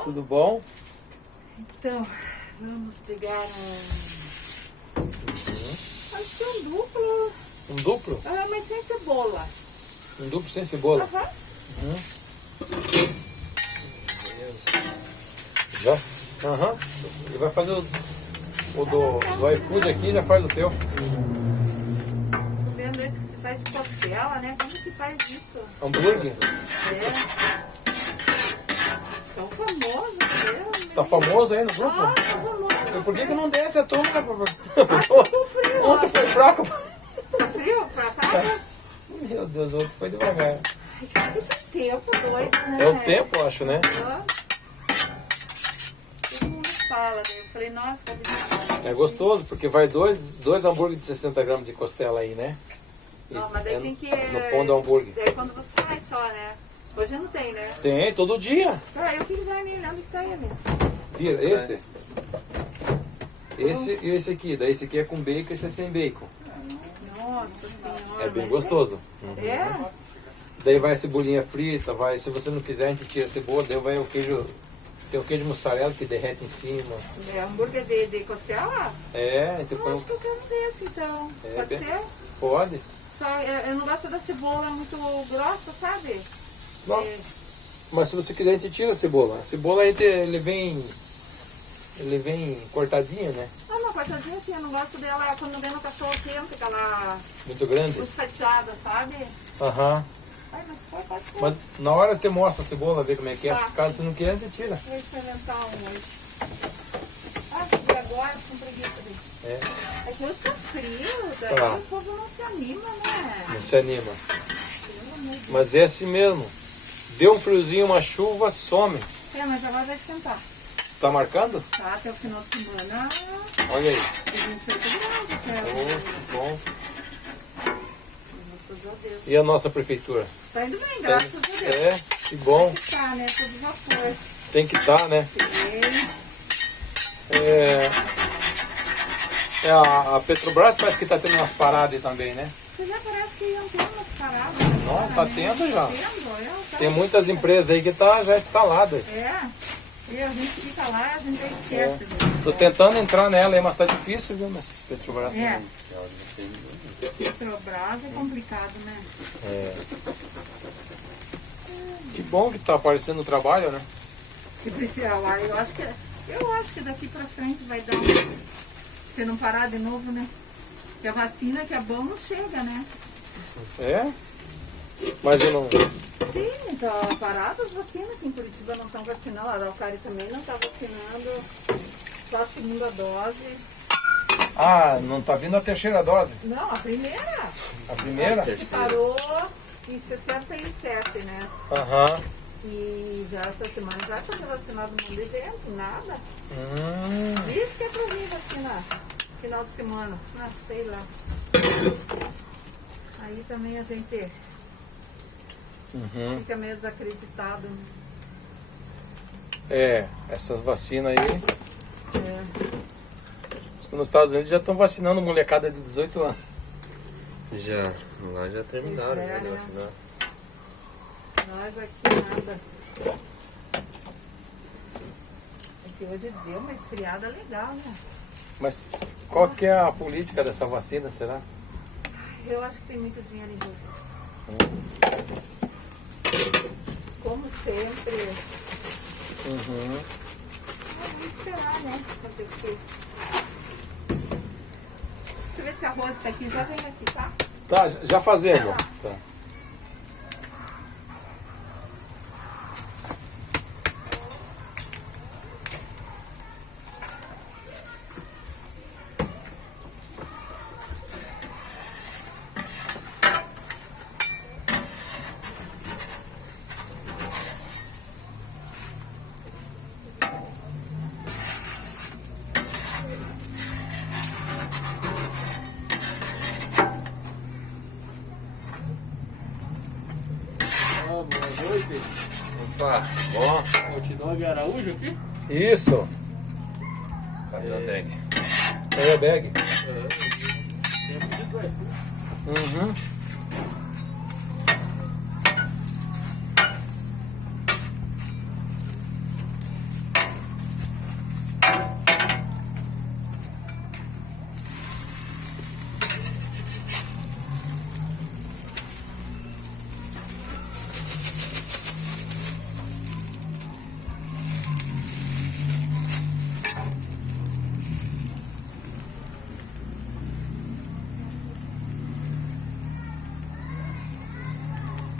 bom? Tudo bom? Então, vamos pegar Pode ser um duplo. Um duplo? Ah, mas sem cebola. Um duplo sem cebola? Aham. Já? Aham. Ele vai fazer o do iFood aqui e já faz o teu. Tô vendo esse que se faz de costela, né? Como que faz isso? Hambúrguer? É. Tão famoso, meu. Tá famoso aí no grupo? Ah, tá famoso. E por que que não desce a turma? Ah, ficou frio. Ontem foi fraco. Tá frio pra casa? Meu Deus, ontem foi devagar. Ai, que tempo doido, né? É o tempo, eu acho, né? Ó. Todo mundo fala, né? Eu falei, nossa, tá bonito. É gostoso, porque vai dois hambúrgueres de 60 gramas de costela aí, né? E Não, mas daí é tem que... no pão do hambúrguer. Daí quando você faz só, né? Hoje não tem, né? Tem, todo dia. Ah, eu que vai nele, onde que tá ele? Tira, esse? Esse e esse aqui. Daí esse aqui é com bacon, esse é sem bacon. Nossa senhora. É bem mas gostoso. É? Daí vai a cebolinha frita, vai, se você não quiser a gente tira a cebola, daí vai o queijo, tem o queijo mussarela que derrete em cima. É hambúrguer de costela? É, e Eu depois acho que eu quero desse, então. É, Pode bem- ser? pode. Só, eu não gosto da cebola muito grossa, sabe? Não, É, mas se você quiser a gente tira a cebola. A cebola ele vem cortadinha, né? Ah, não, cortadinha assim, eu não gosto dela quando vem no cachorro quente, aquela Muito grande. muito fatiada, sabe? Aham. Ai, mas pode ser. Mas na hora eu te mostro a cebola, ver como é que é. Tá. Caso você não queira, você tira. Vou experimentar um hoje. Ah, e agora com preguiça dele. É, É que hoje tá frio, daí Tá. o povo não se anima, né? não se anima. Pelo amor de Deus. Mas é assim mesmo. Deu um friozinho, uma chuva, some. É, mas agora vai esquentar. Tá marcando? Tá, até o final de semana, Olha aí. 28 graus, até. Oh, que bom. Graças a Deus. E a nossa prefeitura? Tá indo bem, graças a Deus. É, que bom. Tá, né? Tudo vapor. Tem que estar, né? Tem. A Petrobras parece que está tendo umas paradas aí também, né? Você já parece que iam ter umas paradas. Não, agora, tá né? tendo já. Tá. Tem muitas empresas aí que tá já instaladas. É. E a gente fica lá, a gente já esquece. Tô tentando entrar nela aí, mas tá difícil, viu? Mas Petrobras É. Petrobras é complicado, né? É. Que bom que tá aparecendo o trabalho, né? Que precisa lá, eu acho que daqui pra frente vai dar se não parar de novo, né? Porque a vacina que é bom não chega, né? É? Mas eu não... Sim, tá parado as vacinas, aqui em Curitiba não estão vacinando, a Araucária também não está vacinando, só a segunda dose. Ah, não tá vindo a terceira dose? Não, a primeira. A primeira? Que parou em 67, né? Aham. E já essa semana já está vacinado no mundo inteiro, nada. Hum. Diz que é pra vir vacinar, final de semana, ah, sei lá. Aí também a gente Uhum. fica meio desacreditado. Né? É, essas vacinas aí... É. Nos Estados Unidos já estão vacinando molecada de 18 anos. Já, lá já terminaram, Pois é, já de né? vacinar. Nós aqui nada. Aqui hoje deu uma esfriada legal, né? Mas qual que é a política dessa vacina, será? Eu acho que tem muito dinheiro envolvido. Como sempre. Uhum. Vamos esperar, né? Fazer o quê? Deixa eu ver se a Rose tá aqui. Já vem aqui, tá? Tá, já fazemos. Tá. Boa noite. Opa, bom. Vou te dar uma Araújo aqui? Isso. Cadê a bag? Cadê a bag? Uhum.